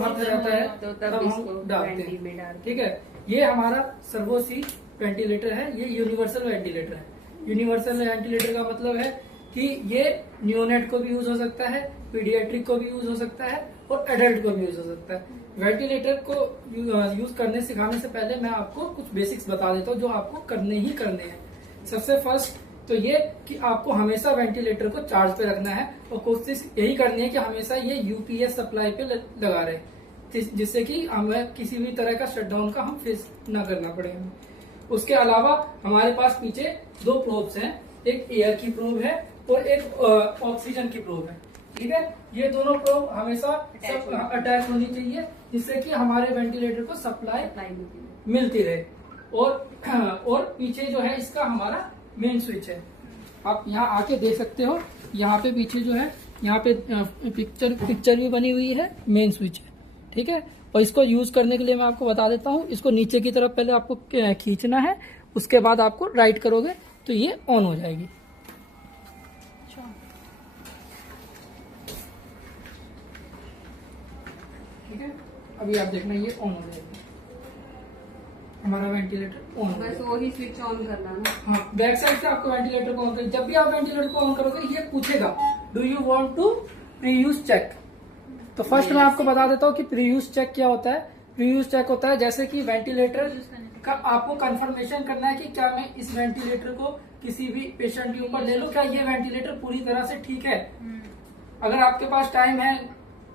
मर्द रहता है तो तब तब हम इसको डालते वेंटी में हैं। डालते ठीक है, ये हमारा सर्वोसी वेंटिलेटर है, ये यूनिवर्सल वेंटिलेटर है। यूनिवर्सल वेंटिलेटर का मतलब है कि ये न्यूनेट को भी यूज हो सकता है, पीडियाट्रिक को भी यूज हो सकता है और एडल्ट को भी यूज हो सकता है। वेंटिलेटर को यूज करने सिखाने से पहले मैं आपको कुछ बेसिक्स बता देता हूँ जो आपको करने ही करने हैं। सबसे फर्स्ट तो ये कि आपको हमेशा वेंटिलेटर को चार्ज पे रखना है और कोशिश यही करनी है कि हमेशा ये यूपीएस सप्लाई पे लगा रहे, जिससे कि हमें किसी भी तरह का शटडाउन का हम फेस ना करना पड़े हमें। उसके अलावा हमारे पास पीछे दो प्रोब्स हैं, एक एयर की प्रोब है और एक ऑक्सीजन की प्रोब है। ठीक है, ये दोनों प्रोब हमेशा अटैच होनी चाहिए जिससे कि हमारे वेंटिलेटर को सप्लाई मिलती रहे। और पीछे जो है इसका हमारा मेन स्विच है, आप यहाँ आके देख सकते हो। यहाँ पे पीछे जो है यहाँ पे पिक्चर भी बनी हुई है, मेन स्विच है। ठीक है, और इसको यूज करने के लिए मैं आपको बता देता हूँ। इसको नीचे की तरफ पहले आपको खींचना है, उसके बाद आपको राइट करोगे तो ये ऑन हो जाएगी। ठीक है, अभी आप देखना ये ऑन हो जाएगी, हमारा वेंटिलेटर ऑन हो बस जाएगा। वही स्विच ऑन करना ना। हाँ, बैक साइड से आपको वेंटिलेटर को ऑन कर, जब भी आप वेंटिलेटर को ऑन करोगे ये पूछेगा do you want to pre use check. तो फर्स्ट मैं आपको बता देता हूँ कि प्री यूज चेक क्या होता है। प्री यूज चेक होता है जैसे कि वेंटिलेटर का आपको कंफर्मेशन करना है कि क्या मैं इस वेंटिलेटर को किसी भी पेशेंट के ऊपर ले लूं, क्या ये वेंटिलेटर पूरी तरह से ठीक है। अगर आपके पास टाइम है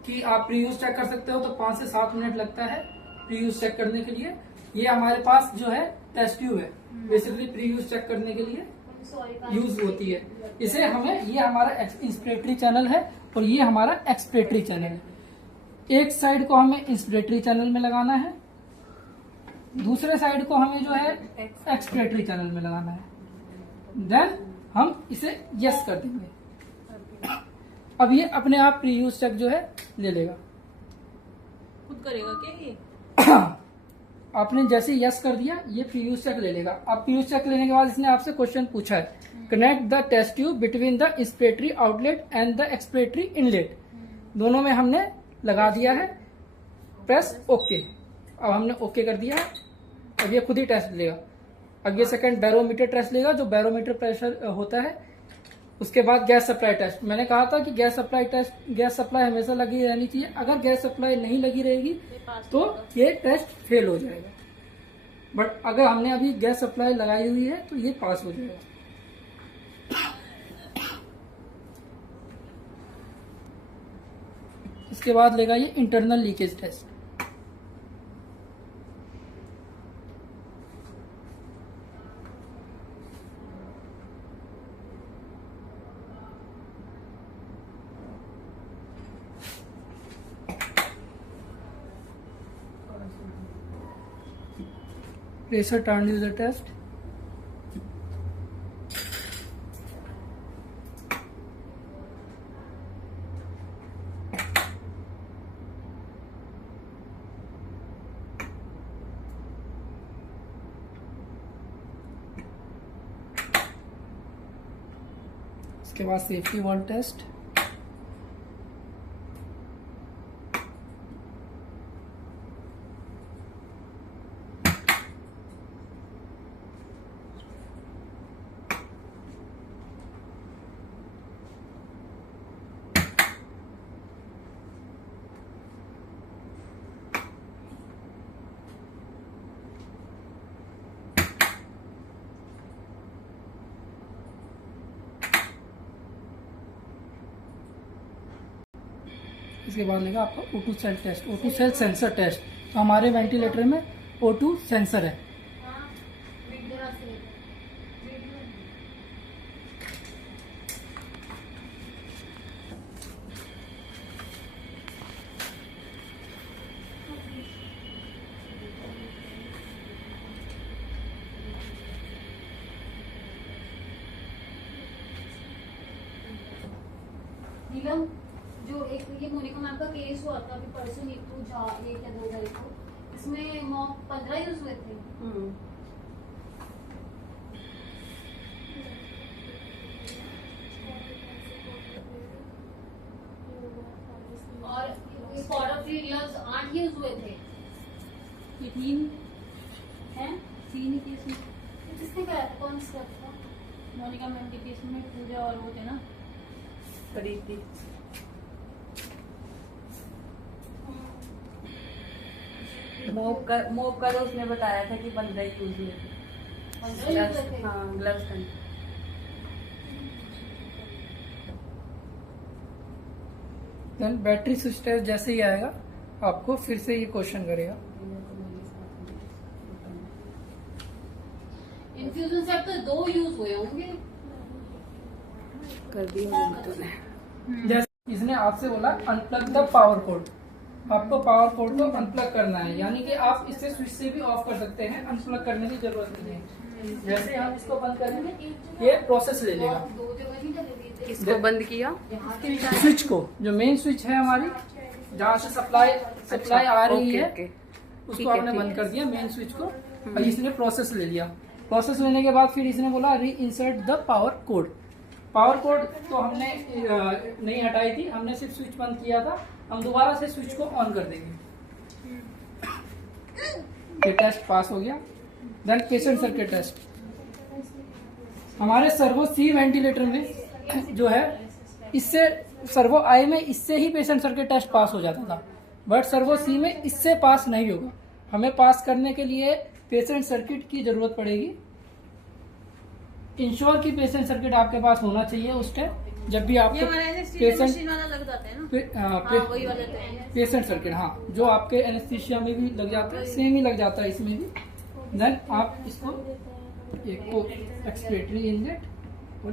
कि आप प्री यूज चेक कर सकते हो तो 5 से 7 मिनट लगता है प्री यूज चेक करने के लिए। ये हमारे पास जो है टेस्ट ट्यूब है, बेसिकली प्री यूज चेक करने के लिए यूज होती है। इसे हमें, ये हमारा इंस्पिरेटरी चैनल है और ये हमारा एक्सपिरेटरी चैनल है। एक साइड को हमें इंस्पिरेटरी चैनल में लगाना है, दूसरे साइड को हमें जो है एक्सपिरेटरी चैनल में लगाना है। देन हम इसे यस कर देंगे। अब ये अपने आप प्री यूज चेक जो है ले लेगा, खुद करेगा क्या ये? आपने जैसे यस कर दिया ये प्री यूज चेक ले लेगा। अब प्री यूज चेक लेने के बाद इसने आपसे क्वेश्चन पूछा है, connect the test tube between the inspiratory outlet and the expiratory inlet. दोनों में हमने लगा दिया है, प्रेस ओके। अब हमने ओके कर दिया है, अब ये खुद ही टेस्ट लेगा। अब ये सेकंड बैरोमीटर टेस्ट लेगा, जो बैरोमीटर प्रेशर होता है। उसके बाद गैस सप्लाई टेस्ट। मैंने कहा था कि गैस सप्लाई हमेशा लगी रहनी चाहिए। अगर गैस सप्लाई नहीं लगी रहेगी तो ये टेस्ट फेल हो जाएगा, बट अगर हमने अभी गैस सप्लाई लगाई हुई है तो ये पास हो जाएगा। इसके बाद लेगा ये internal leakage test. Pressure transducer test, इसके बाद सेफ्टी वाल्व टेस्ट, इसके बाद लेगा आपका O2 cell test, O2 cell sensor test. तो हमारे वेंटिलेटर में O2 सेंसर है। नीलम, जो एक ये मोनिका मैम का केस हुआ था अभी परसों नीतू झा 1 या 2 तारीख को, इसमें मॉक 15 यूज हुए थे। और स्पॉट ऑफ एरियाज 8 8 यूज हुए थे। ये 3 हैं? ही थी इसमें। ये किसने कराया था? कौन सा था? मोनिका मैम की थी इसमें, पूजा और वो थे ना प्रीति। मोब का तो उसने बताया था कि 15 यूज हुए थे। 15 यूज हुए थे। हाँ ग्लव्स का। देन बैटरी स्विच टेस्ट जैसे ही आएगा आपको फिर से ये क्वेश्चन करेगा। इन्फ्यूजन से अब तो 2 यूज हुए होंगे। कर दिया। जैसे इसने आपसे बोला अनप्लग द पावर कोड, आपको पावर कोड को अनप्लग करना है, यानी कि आप इससे स्विच से भी ऑफ कर सकते हैं, अनप्लग करने की जरूरत नहीं है। जैसे हम इसको बंद करेंगे ये प्रोसेस ले लेगा। 2 जगह नहीं डले थे। इसको बंद किया। स्विच को, जो मेन स्विच है हमारी जहाँ से सप्लाई आ रही ओके, है ओके। उसको ठीक है, आपने ठीक बंद है। कर दिया मेन स्विच को। और इसने प्रोसेस ले लिया। प्रोसेस लेने के बाद फिर इसने बोला री insert the power code. Power code तो हमने नहीं हटाई थी, हमने सिर्फ स्विच बंद किया था। हम दोबारा से स्विच को ऑन कर देंगे। ये टेस्ट पास हो गया। Then patient circuit test. हमारे सर्वो सी वेंटिलेटर में जो है, इससे सर्वो आई में इससे ही पेशेंट सर्किट टेस्ट पास हो जाता था, बट सर्वो सी में इससे पास नहीं होगा। हमें पास करने के लिए पेशेंट सर्किट की जरूरत पड़ेगी। इंश्योर की पेशेंट सर्किट आपके पास होना चाहिए उस टाइम जब भी ये आपको हमारा एनेस्थीसिया मशीन वाला लग जाता है ना। हाँ वही वाला तो है। पेशेंट सर्किट, हाँ, जो आपके एनेस्थीसिया में भी लग जाता है, सेम ही लग जाता है इसमें भी। देन आप इसको एक को एक्सपिरेटरी इनलेट और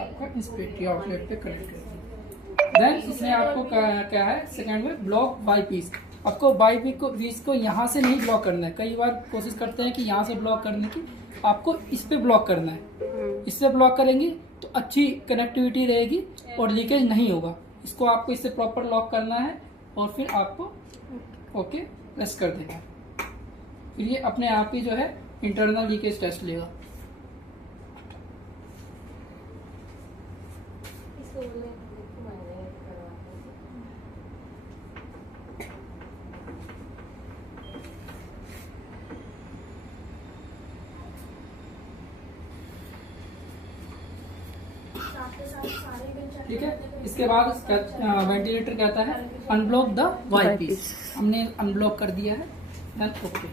आपका इंस्पिरेटरी आउटलेट पे कनेक्ट कर दिया। देन इसने आपको क्या है सेकंड में ब्लॉक बाई पीस। आपको बाई पीस को यहाँ से नहीं ब्लॉक करना है। कई बार कोशिश करते हैं कि यहाँ से ब्लॉक करने की, आपको इस पे ब्लॉक करना है। इससे ब्लॉक करेंगे तो अच्छी कनेक्टिविटी रहेगी और लीकेज नहीं होगा। इसको आपको इससे प्रॉपर लॉक करना है और फिर आपको ओके प्रेस कर देना है। फिर ये अपने आप ही जो है इंटरनल लीकेज टेस्ट लेगा। ठीक है, इसके बाद वेंटिलेटर कहता है अनब्लॉक द वाई पीस। हमने अनब्लॉक कर दिया है। Then okay.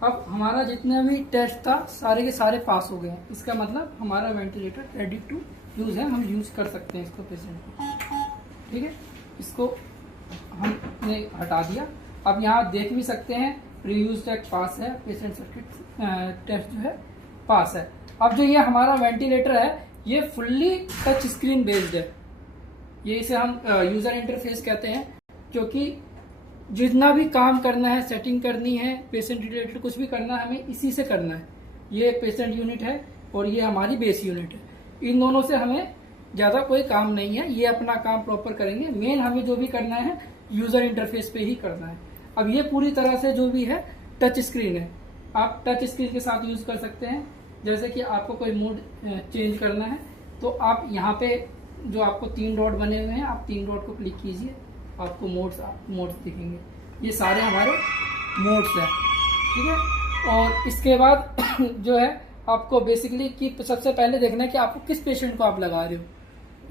अब हमारा जितने भी टेस्ट था सारे के सारे पास हो गए हैं। इसका मतलब हमारा वेंटिलेटर रेडी टू यूज है, हम यूज कर सकते हैं इसको पेशेंट को। ठीक है, इसको हमने हटा दिया। अब यहाँ देख भी सकते हैं रीयूज टेस्ट पास है, पेशेंट सर्किट टेस्ट जो है पास है। अब जो ये हमारा वेंटिलेटर है ये फुल्ली टच स्क्रीन बेस्ड है। ये इसे हम यूजर इंटरफेस कहते हैं, क्योंकि जितना भी काम करना है, सेटिंग करनी है, पेशेंट रिलेटेड कुछ भी करना है, हमें इसी से करना है। ये पेशेंट यूनिट है और ये हमारी बेस यूनिट है। इन दोनों से हमें ज़्यादा कोई काम नहीं है, ये अपना काम प्रॉपर करेंगे। मेन हमें जो भी करना है यूज़र इंटरफेस पे ही करना है। अब ये पूरी तरह से जो भी है टच स्क्रीन है। आप टच स्क्रीन के साथ यूज़ कर सकते हैं। जैसे कि आपको कोई मूड चेंज करना है तो आप यहाँ पे जो आपको 3 डॉट बने हुए हैं, आप 3 डॉट को क्लिक कीजिए, आपको मोड्स दिखेंगे। ये सारे हमारे मोड्स हैं। ठीक है, और इसके बाद जो है आपको बेसिकली कि सबसे पहले देखना है कि आपको किस पेशेंट को आप लगा रहे हो।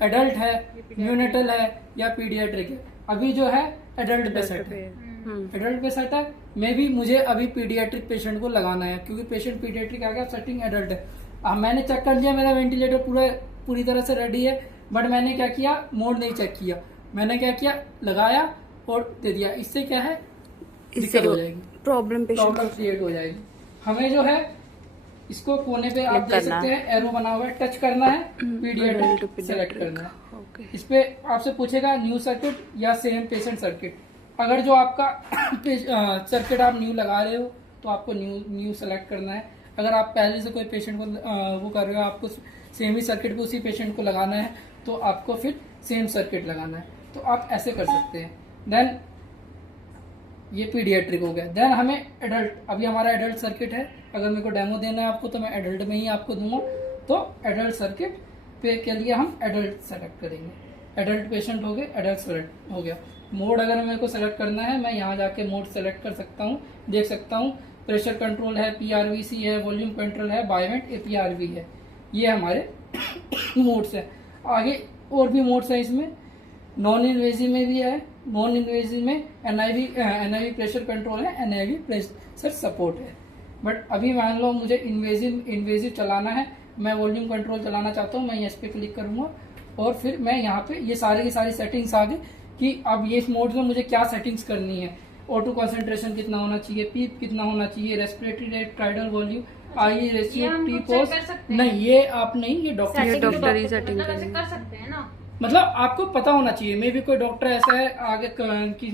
एडल्ट है, न्यूनेटल है या पीडियाट्रिक है। अभी जो है एडल्ट पे सेट है, एडल्ट पे सेट है। मे भी मुझे अभी पीडियाट्रिक पेशेंट को लगाना है क्योंकि पेशेंट पीडियाट्रिक आ गया, सेटिंग एडल्ट है। मैंने चेक कर लिया, मेरा वेंटिलेटर पूरी तरह से रेडी है, बट मैंने क्या किया, मोड नहीं चेक किया। मैंने क्या किया, लगाया और दे दिया। इससे क्या है, दिक्कत हो जाएगी, प्रॉब्लम क्रिएट हो जाएगी। हमें जो है इसको कोने पे आप देख सकते हैं एरो बना हुआ है, टच करना है, पीडियाट्रिक सेलेक्ट करना है। इस पे आपसे पूछेगा न्यू सर्किट या सेम पेशेंट सर्किट। अगर जो आपका सर्किट आप न्यू लगा रहे हो तो आपको न्यू सेलेक्ट करना है। अगर आप पहले से कोई पेशेंट को वो कर रहे हो, आपको सेम ही सर्किट को उसी पेशेंट को लगाना है तो आपको फिर सेम सर्किट लगाना है। तो आप ऐसे कर सकते हैं। देन ये पीडियाट्रिक हो गया। देन हमें एडल्ट, अभी हमारा एडल्ट सर्किट है। अगर मेरे को डेमो देना है आपको तो मैं एडल्ट में ही आपको दूंगा। तो एडल्ट सर्किट पे के लिए हम एडल्ट सेलेक्ट करेंगे। एडल्ट पेशेंट हो गए, एडल्ट सेलेक्ट हो गया। मोड अगर मेरे को सेलेक्ट करना है, मैं यहाँ जाके मोड सेलेक्ट कर सकता हूँ, देख सकता हूँ। प्रेशर कंट्रोल है, PRVC है, वॉल्यूम कंट्रोल है, बायोवेंट APRV है। ये हमारे मोड्स है। आगे और भी मोड्स है इसमें। नॉन इन्वेजिव में भी है। नॉन इन्वेजिव में NIV प्रेशर कंट्रोल है, NIV प्रेशर सपोर्ट है। बट अभी मान लो मुझे इन्वेजिव चलाना है, मैं वॉल्यूम कंट्रोल चलाना चाहता हूँ, मैं इस पे क्लिक करूंगा और फिर मैं यहाँ पे ये सारी की सारी सेटिंग्स आ गई कि अब ये इस मोड में मुझे क्या सेटिंग्स करनी है। ऑटो कंसंट्रेशन कितना होना चाहिए, पीप कितना होना चाहिए, रेस्पिरेटरी रेट, टाइडल वॉल्यूम, आई रेशियो, टी पोस्ट। नहीं, ये आप नहीं, ये डॉक्टर ये डॉक्टर ही सेटिंग मतलब ऐसे करेंगे। कर सकते हैं ना। मतलब आपको पता होना चाहिए। मे भी कोई डॉक्टर ऐसा है आगे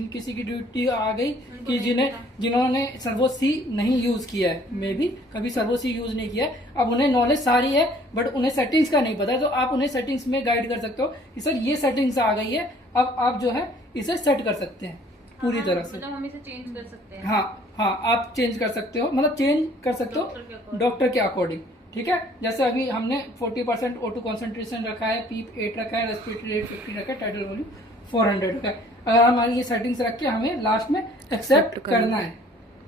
किसी की ड्यूटी आ गई कि जिन्होंने सर्वो सी नहीं यूज किया है, मे भी कभी सर्वो सी यूज नहीं किया है। अब उन्हें नॉलेज सारी है बट उन्हें सेटिंग्स का नहीं पता, तो आप उन्हें सेटिंग्स में गाइड कर सकते हो कि सर ये सेटिंग्स आ गई है, अब आप जो है इसे सेट कर सकते हैं पूरी तरह से। मतलब हम इसे चेंज कर सकते हैं। हाँ, आप चेंज कर सकते हो, मतलब चेंज कर सकते हो डॉक्टर के अकॉर्डिंग। ठीक है, जैसे अभी हमने 40% O2 कंसंट्रेशन रखा है, पीप 8 रखा है, रेस्पिरेटरी रेट 50 रखा है, टाइडल वॉल्यूम 400 रखा है। अगर हमारी ये सेटिंग्स रख के हमें लास्ट में एक्सेप्ट करना है,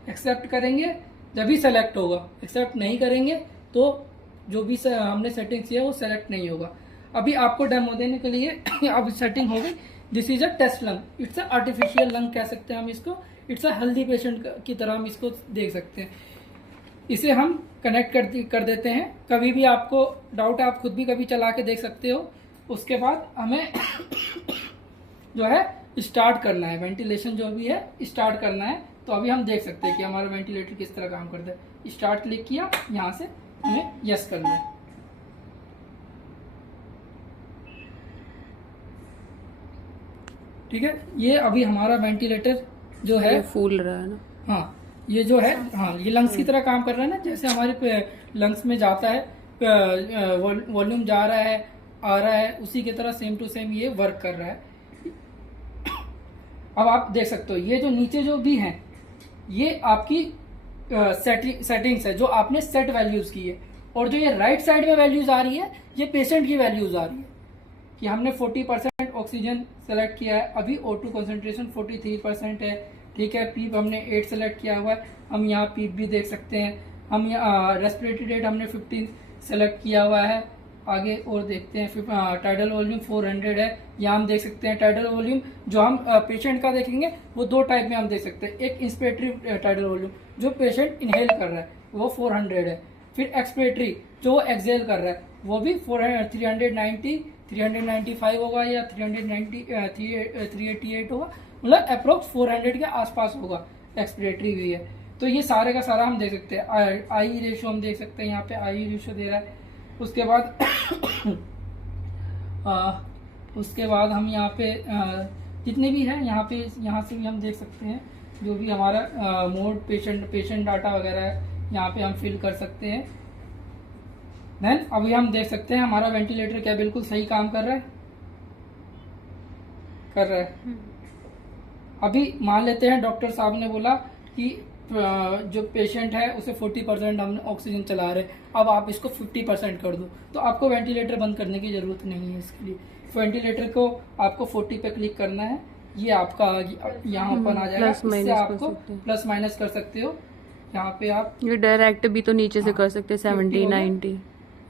एक्सेप्ट करेंगे जब भी सेलेक्ट होगा। एक्सेप्ट नहीं करेंगे तो जो भी हमने सेटिंग्स किया वो सेलेक्ट नहीं होगा। अभी आपको डेमो देने के लिए अब सेटिंग हो गई। This is a test lung, it's a artificial lung कह सकते हैं हम इसको। इट्स अ हेल्दी पेशेंट की तरह हम इसको देख सकते हैं। इसे हम कनेक्ट कर देते हैं। कभी भी आपको डाउट है आप खुद भी कभी चला के देख सकते हो। उसके बाद हमें जो है स्टार्ट करना है, वेंटिलेशन जो भी है स्टार्ट करना है। तो अभी हम देख सकते हैं कि हमारा वेंटिलेटर किस तरह काम करता है। स्टार्ट क्लिक किया, यहाँ से हमें यस करना है। ठीक है, ये अभी हमारा वेंटिलेटर जो है फूल रहा है ना। हाँ, ये जो है, हाँ ये लंग्स की तरह काम कर रहा है ना। जैसे हमारे लंग्स में जाता है, वॉल्यूम जा रहा है आ रहा है, उसी की तरह सेम टू सेम ये वर्क कर रहा है। अब आप देख सकते हो ये जो नीचे जो भी है ये आपकी सेटिंग्स है जो आपने सेट वैल्यूज की है। और जो ये राइट साइड में वैल्यूज आ रही है ये पेशेंट की वैल्यूज आ रही है कि हमने 40% ऑक्सीजन सेलेक्ट किया है। अभी O2 कंसंट्रेशन 43% है। ठीक है, पीप हमने 8 सेलेक्ट किया हुआ है, हम यहाँ पीप भी देख सकते हैं। हम यहाँ रेस्पिरेटरी रेट हमने 15 सेलेक्ट किया हुआ है। आगे और देखते हैं, टाइडल वॉल्यूम 400 है। यहाँ हम देख सकते हैं टाइडल वॉल्यूम जो हम पेशेंट का देखेंगे वो दो टाइप में हम देख सकते हैं। एक इंस्पिरेटरी टाइडल वॉल्यूम जो पेशेंट इनहेल कर रहा है वो 400 है। फिर एक्सपिरेटरी जो वो एक्सहेल कर रहा है वो भी 390 395 होगा या 388 होगा, मतलब अप्रोक्स 400 के आसपास होगा। एक्सपिरेटरी भी है। तो ये सारे का सारा हम देख सकते हैं। आई रेशियो हम देख सकते हैं, यहाँ पे आई रेशियो दे रहा है। उसके बाद हम यहाँ पे जितने भी हैं यहाँ से भी हम देख सकते हैं जो भी हमारा मोड पेशेंट डाटा वगैरह है यहाँ पे हम फिल कर सकते हैं। देन अभी हम देख सकते हैं हमारा वेंटिलेटर क्या बिल्कुल सही काम कर रहा है। अभी मान लेते हैं डॉक्टर साहब ने बोला कि जो पेशेंट है उसे 40% हमने ऑक्सीजन चला रहे, अब आप इसको 50% कर दो, तो आपको वेंटिलेटर बंद करने की जरूरत नहीं है। इसके लिए वेंटिलेटर को आपको 40 पे क्लिक करना है। ये आपका यहाँ ओपन आ जाएगा, इससे आपको प्लस माइनस कर सकते हो। यहाँ पे आप ये डायरेक्ट भी तो नीचे से कर सकते हैं 70 90।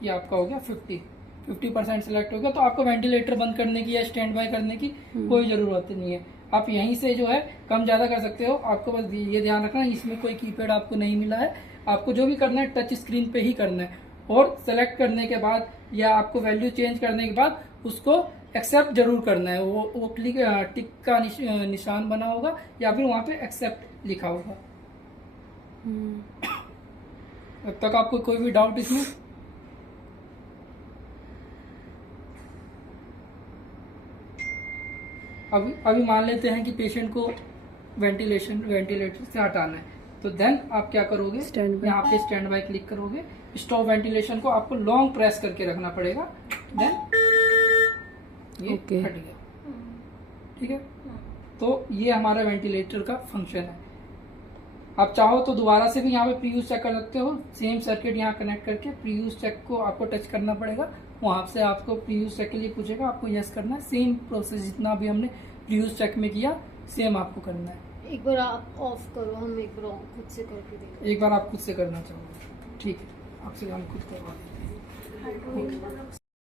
ये आपका हो गया 50% सिलेक्ट हो गया। तो आपको वेंटिलेटर बंद करने की या स्टैंड बाय करने की कोई जरूरत नहीं है। आप यहीं से जो है कम ज्यादा कर सकते हो। आपको बस ये ध्यान रखना है इसमें कोई कीपैड आपको नहीं मिला है। आपको जो भी करना है टच स्क्रीन पे ही करना है। और सेलेक्ट करने के बाद या आपको वैल्यू चेंज करने के बाद उसको एक्सेप्ट जरूर करना है। वो क्लिक टिक का निशान बना होगा या फिर वहां पे एक्सेप्ट लिखा होगा। अब तक आपको कोई भी डाउट इसमें? अभी मान लेते हैं कि पेशेंट को वेंटिलेटर से हटाना है, तो देन आप क्या करोगे, यहाँ पे स्टैंड बाय क्लिक करोगे। स्टॉप वेंटिलेशन को आपको लॉन्ग प्रेस करके रखना पड़ेगा। देन ये हट गया। ठीक है, तो ये हमारा वेंटिलेटर का फंक्शन है। आप चाहो तो दोबारा से भी यहाँ पे प्री यूज चेक कर सकते हो। सेम सर्किट यहाँ कनेक्ट करके प्री यूज चेक को आपको टच करना पड़ेगा। वहां से आपको प्री यूज चेक के लिए पूछेगा, आपको यस करना है। सेम प्रोसेस जितना भी हमने प्री यूज चेक में किया सेम आपको करना है। एक बार आप ऑफ करो, हम एक बार खुद से करके देंगे। एक बार आप खुद से करना चाहोगे, ठीक है, आपसे हम खुद करवा देते हैं।